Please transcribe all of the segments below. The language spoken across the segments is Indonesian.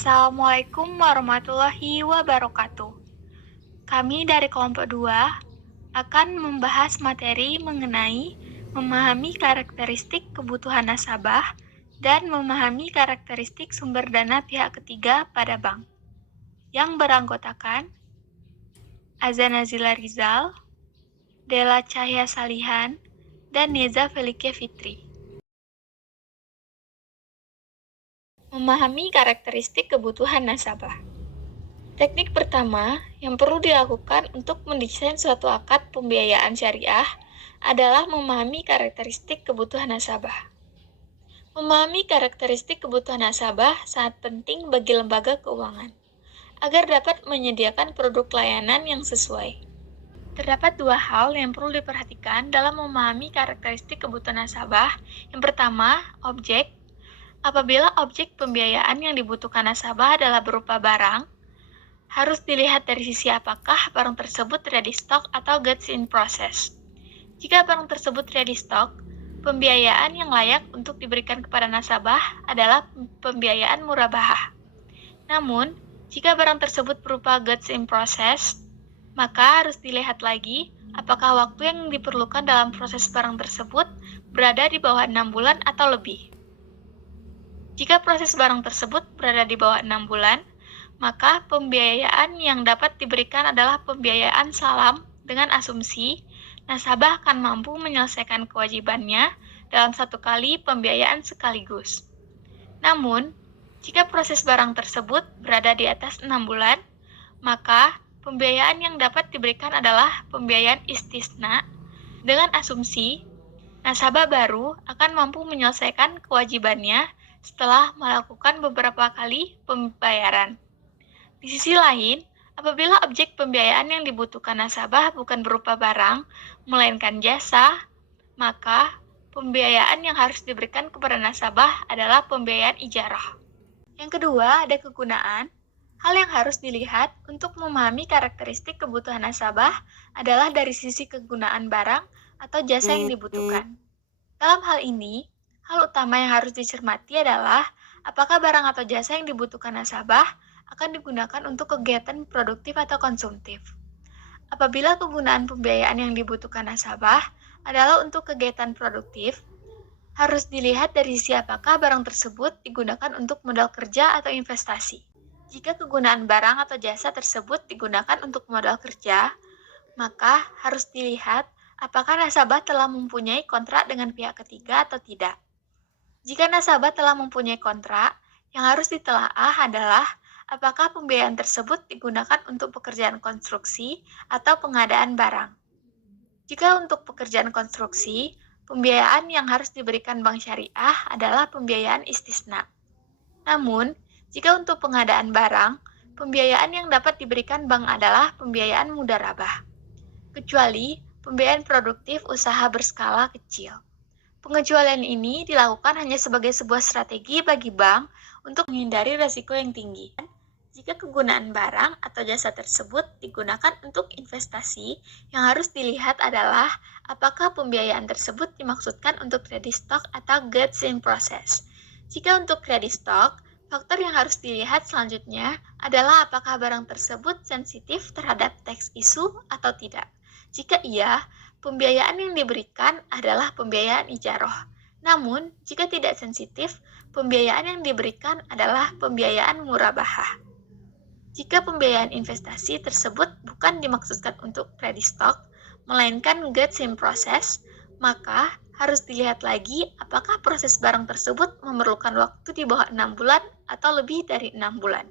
Assalamualaikum warahmatullahi wabarakatuh. Kami dari kelompok 2 akan membahas materi mengenai memahami karakteristik kebutuhan nasabah dan memahami karakteristik sumber dana pihak ketiga pada bank, yang beranggotakan Azan Nazila Rizal, Della Cahya Salihan, dan Neza Felicia Fitri. Memahami karakteristik kebutuhan nasabah. Teknik pertama yang perlu dilakukan untuk mendesain suatu akad pembiayaan syariah adalah memahami karakteristik kebutuhan nasabah. Memahami karakteristik kebutuhan nasabah sangat penting bagi lembaga keuangan, agar dapat menyediakan produk layanan yang sesuai. Terdapat dua hal yang perlu diperhatikan dalam memahami karakteristik kebutuhan nasabah. Yang pertama, objek. Apabila objek pembiayaan yang dibutuhkan nasabah adalah berupa barang, harus dilihat dari sisi apakah barang tersebut ready stock atau goods in process. Jika barang tersebut ready stock, pembiayaan yang layak untuk diberikan kepada nasabah adalah pembiayaan murabahah. Namun, jika barang tersebut berupa goods in process, maka harus dilihat lagi apakah waktu yang diperlukan dalam proses barang tersebut berada di bawah 6 bulan atau lebih. Jika proses barang tersebut berada di bawah 6 bulan, maka pembiayaan yang dapat diberikan adalah pembiayaan salam dengan asumsi nasabah akan mampu menyelesaikan kewajibannya dalam satu kali pembiayaan sekaligus. Namun, jika proses barang tersebut berada di atas 6 bulan, maka pembiayaan yang dapat diberikan adalah pembiayaan istisna dengan asumsi nasabah baru akan mampu menyelesaikan kewajibannya setelah melakukan beberapa kali pembayaran. Di sisi lain, apabila objek pembiayaan yang dibutuhkan nasabah bukan berupa barang, melainkan jasa, maka pembiayaan yang harus diberikan kepada nasabah adalah pembiayaan ijarah. Yang kedua, ada kegunaan. Hal yang harus dilihat untuk memahami karakteristik kebutuhan nasabah adalah dari sisi kegunaan barang atau jasa yang dibutuhkan. Dalam hal ini, hal utama yang harus dicermati adalah apakah barang atau jasa yang dibutuhkan nasabah akan digunakan untuk kegiatan produktif atau konsumtif. Apabila kegunaan pembiayaan yang dibutuhkan nasabah adalah untuk kegiatan produktif, harus dilihat dari sisi apakah barang tersebut digunakan untuk modal kerja atau investasi. Jika kegunaan barang atau jasa tersebut digunakan untuk modal kerja, maka harus dilihat apakah nasabah telah mempunyai kontrak dengan pihak ketiga atau tidak. Jika nasabah telah mempunyai kontrak, yang harus ditelaah adalah apakah pembiayaan tersebut digunakan untuk pekerjaan konstruksi atau pengadaan barang. Jika untuk pekerjaan konstruksi, pembiayaan yang harus diberikan bank syariah adalah pembiayaan istisna. Namun, jika untuk pengadaan barang, pembiayaan yang dapat diberikan bank adalah pembiayaan mudharabah, kecuali pembiayaan produktif usaha berskala kecil. Pengecualian ini dilakukan hanya sebagai sebuah strategi bagi bank untuk menghindari risiko yang tinggi. Jika kegunaan barang atau jasa tersebut digunakan untuk investasi, yang harus dilihat adalah apakah pembiayaan tersebut dimaksudkan untuk ready stock atau goods in process. Jika untuk ready stock, faktor yang harus dilihat selanjutnya adalah apakah barang tersebut sensitif terhadap tax issue atau tidak. Jika iya, pembiayaan yang diberikan adalah pembiayaan ijarah. Namun, jika tidak sensitif, pembiayaan yang diberikan adalah pembiayaan murabahah. Jika pembiayaan investasi tersebut bukan dimaksudkan untuk ready stock, melainkan goods in process, maka harus dilihat lagi apakah proses barang tersebut memerlukan waktu di bawah 6 bulan atau lebih dari 6 bulan.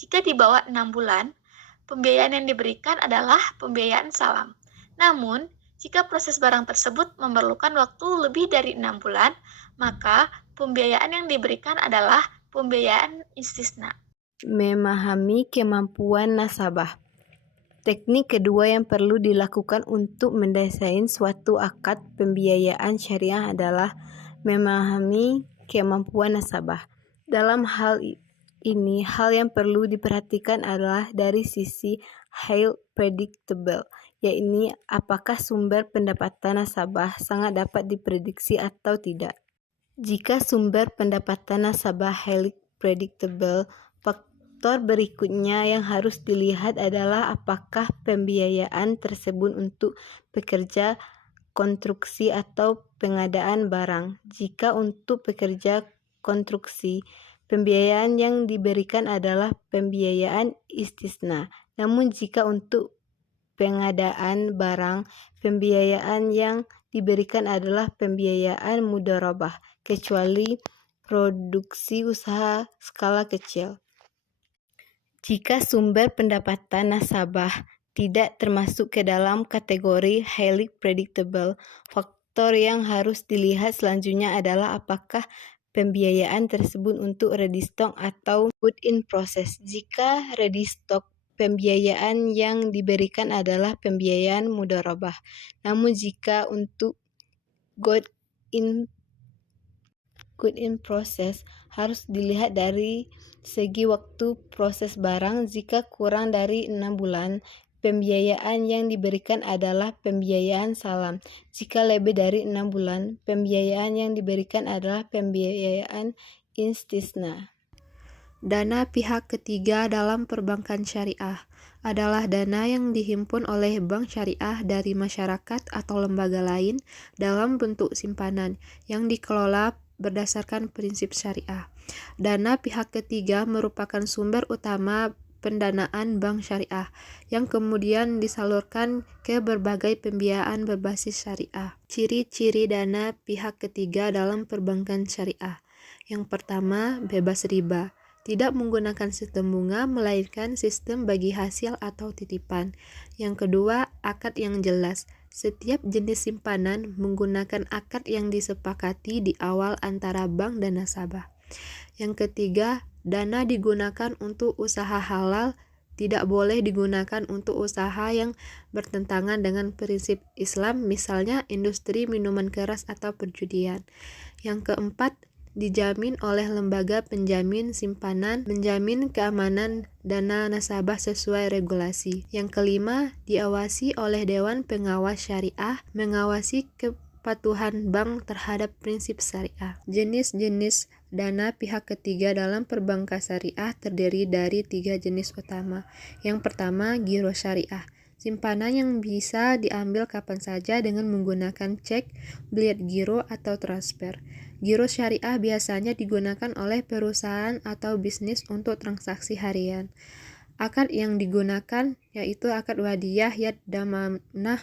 Jika di bawah 6 bulan, pembiayaan yang diberikan adalah pembiayaan salam. Namun, jika proses barang tersebut memerlukan waktu lebih dari 6 bulan, maka pembiayaan yang diberikan adalah pembiayaan istisna. Memahami kemampuan nasabah. Teknik kedua yang perlu dilakukan untuk mendesain suatu akad pembiayaan syariah adalah memahami kemampuan nasabah. Dalam hal ini, hal yang perlu diperhatikan adalah dari sisi high predictable, yaitu apakah sumber pendapatan nasabah sangat dapat diprediksi atau tidak. Jika sumber pendapatan nasabah highly predictable, Faktor berikutnya yang harus dilihat adalah apakah pembiayaan tersebut untuk pekerja konstruksi atau pengadaan barang. Jika untuk pekerja konstruksi, pembiayaan yang diberikan adalah pembiayaan istisna. Namun jika untuk pengadaan barang, pembiayaan yang diberikan adalah pembiayaan mudharabah, kecuali produksi usaha skala kecil. Jika sumber pendapatan nasabah tidak termasuk ke dalam kategori highly predictable, faktor yang harus dilihat selanjutnya adalah apakah pembiayaan tersebut untuk ready stock atau good in process. Jika ready stock, pembiayaan yang diberikan adalah pembiayaan mudharabah. Namun jika untuk good in process, harus dilihat dari segi waktu proses barang. Jika kurang dari 6 bulan, pembiayaan yang diberikan adalah pembiayaan salam. Jika lebih dari 6 bulan, pembiayaan yang diberikan adalah pembiayaan istisna. Dana pihak ketiga dalam perbankan syariah adalah dana yang dihimpun oleh bank syariah dari masyarakat atau lembaga lain dalam bentuk simpanan yang dikelola berdasarkan prinsip syariah. Dana pihak ketiga merupakan sumber utama pendanaan bank syariah yang kemudian disalurkan ke berbagai pembiayaan berbasis syariah. Ciri-ciri dana pihak ketiga dalam perbankan syariah. Yang pertama, bebas riba. Tidak menggunakan sistem bunga, melainkan sistem bagi hasil atau titipan. Yang kedua, akad yang jelas. Setiap jenis simpanan menggunakan akad yang disepakati di awal antara bank dan nasabah. Yang ketiga, dana digunakan untuk usaha halal, tidak boleh digunakan untuk usaha yang bertentangan dengan prinsip Islam, misalnya industri minuman keras atau perjudian. Yang keempat, dijamin oleh lembaga penjamin simpanan, menjamin keamanan dana nasabah sesuai regulasi. Yang kelima, diawasi oleh Dewan Pengawas Syariah, mengawasi kepatuhan bank terhadap prinsip syariah. Jenis-jenis dana pihak ketiga dalam perbankan syariah terdiri dari 3 jenis utama. Yang pertama, giro syariah. Simpanan yang bisa diambil kapan saja dengan menggunakan cek, bilet giro, atau transfer. Giro syariah biasanya digunakan oleh perusahaan atau bisnis untuk transaksi harian. Akad yang digunakan yaitu akad wadiyah yad damanah.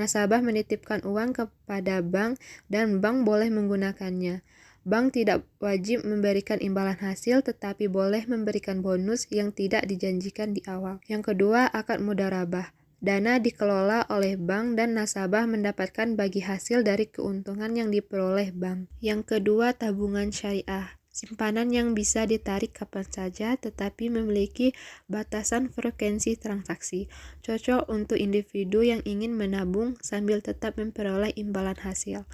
Nasabah menitipkan uang kepada bank dan bank boleh menggunakannya. Bank tidak wajib memberikan imbalan hasil tetapi boleh memberikan bonus yang tidak dijanjikan di awal. Yang kedua, akad mudharabah. Dana dikelola oleh bank dan nasabah mendapatkan bagi hasil dari keuntungan yang diperoleh bank. Yang kedua, tabungan syariah. Simpanan yang bisa ditarik kapan saja tetapi memiliki batasan frekuensi transaksi. Cocok untuk individu yang ingin menabung sambil tetap memperoleh imbalan hasil.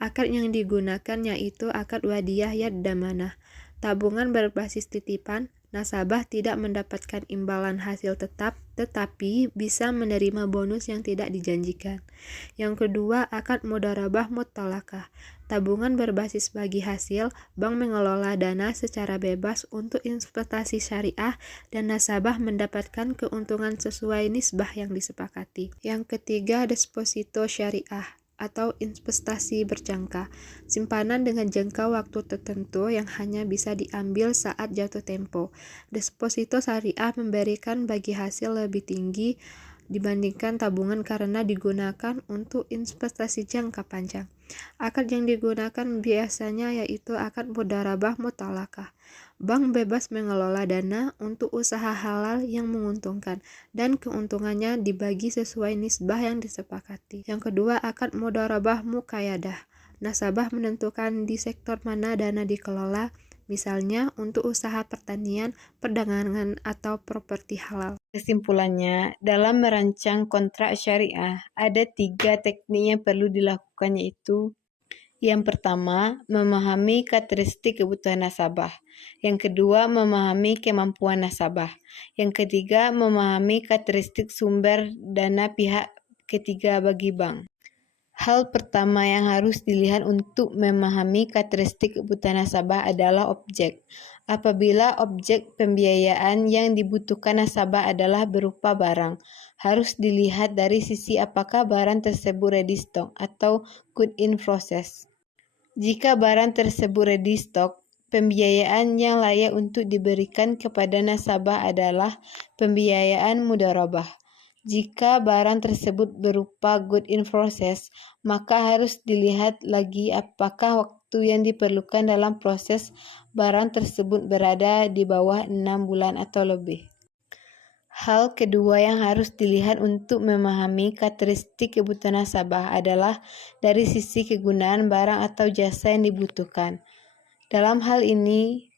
Akad yang digunakan yaitu akad wadiyah yad damanah. Tabungan berbasis titipan, nasabah tidak mendapatkan imbalan hasil tetap, tetapi bisa menerima bonus yang tidak dijanjikan. Yang kedua, akad mudharabah muttalaqah. Tabungan berbasis bagi hasil, bank mengelola dana secara bebas untuk investasi syariah dan nasabah mendapatkan keuntungan sesuai nisbah yang disepakati. Yang ketiga, deposito syariah atau investasi berjangka. Simpanan dengan jangka waktu tertentu yang hanya bisa diambil saat jatuh tempo. Deposito syariah memberikan bagi hasil lebih tinggi dibandingkan tabungan karena digunakan untuk investasi jangka panjang. Akad yang digunakan biasanya yaitu akad mudharabah muttalaqah. Bank bebas mengelola dana untuk usaha halal yang menguntungkan dan keuntungannya dibagi sesuai nisbah yang disepakati. Yang kedua, akad mudharabah muqayyadah. Nasabah menentukan di sektor mana dana dikelola, misalnya untuk usaha pertanian, perdagangan, atau properti halal. Kesimpulannya, dalam merancang kontrak syariah, ada 3 teknik yang perlu dilakukan yaitu yang pertama, memahami karakteristik kebutuhan nasabah. Yang kedua, memahami kemampuan nasabah. Yang ketiga, memahami karakteristik sumber dana pihak ketiga bagi bank. Hal pertama yang harus dilihat untuk memahami karakteristik kebutuhan nasabah adalah objek. Apabila objek pembiayaan yang dibutuhkan nasabah adalah berupa barang, harus dilihat dari sisi apakah barang tersebut ready stock atau good in process. Jika barang tersebut ready stock, pembiayaan yang layak untuk diberikan kepada nasabah adalah pembiayaan mudharabah. Jika barang tersebut berupa good in process, maka harus dilihat lagi apakah waktu yang diperlukan dalam proses barang tersebut berada di bawah 6 bulan atau lebih. Hal kedua yang harus dilihat untuk memahami karakteristik kebutuhan nasabah adalah dari sisi kegunaan barang atau jasa yang dibutuhkan. Dalam hal ini,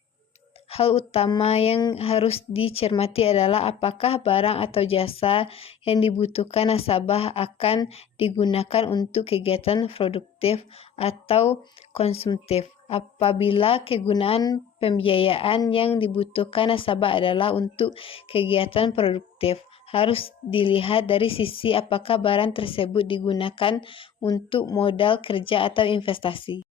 hal utama yang harus dicermati adalah apakah barang atau jasa yang dibutuhkan nasabah akan digunakan untuk kegiatan produktif atau konsumtif. Apabila kegunaan pembiayaan yang dibutuhkan nasabah adalah untuk kegiatan produktif, harus dilihat dari sisi apakah barang tersebut digunakan untuk modal kerja atau investasi.